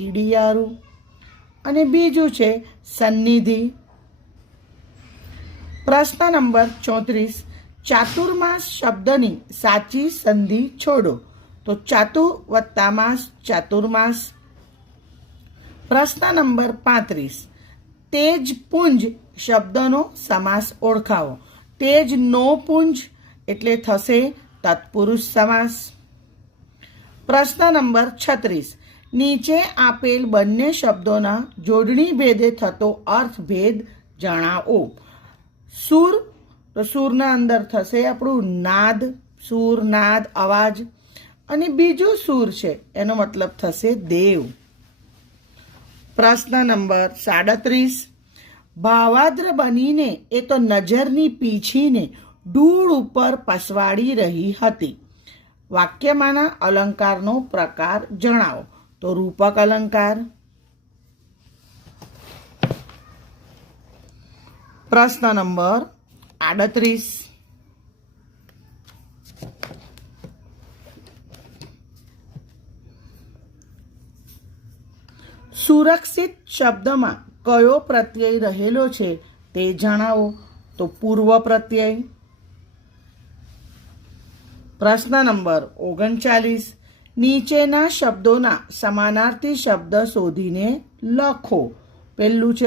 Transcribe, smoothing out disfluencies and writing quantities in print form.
કીડિયારું અને બીજું છે સન્નિધિ. પ્રશ્ન નંબર 34, ચાતુર્માસ શબ્દની સાચી સંધિ છોડો. તો ચાતુ વત્તા માસ ચાતુર્માસ. પ્રશ્ન નંબર 35, તેજપુંજ શબ્દનો સમાસ ઓળખાવો. તેજ નો પુંજ એટલે થશે તત્પુરુષ સમાસ. પ્રશ્ન નંબર 36, નીચે આપેલ બંને શબ્દોના જોડણી ભેદે થતો અર્થભેદ જણાવો. સૂર, તો સૂરના અંદર થશે આપણું નાદ, સૂર નાદ અવાજ, અને બીજું સૂર છે એનો મતલબ થશે દેવ. પ્રશ્ન નંબર 37, ભાવાદ્ર બનીને એ તો નજરની પીછીને ધૂળ ઉપર પસવાડી રહી હતી. વાક્યમાંના અલંકારનો પ્રકાર જણાવો. તો રૂપક અલંકાર. પ્રશ્ન નંબર 38, સુરક્ષિત શબ્દમાં કયો પ્રત્યય રહેલો છે તે જણાવો. તો પૂર્વ પ્રત્યય. પ્રશ્ન નંબર 39, નીચેના શબ્દોના સમાનાર્થી શબ્દ શોધીને લખો. પહેલું છે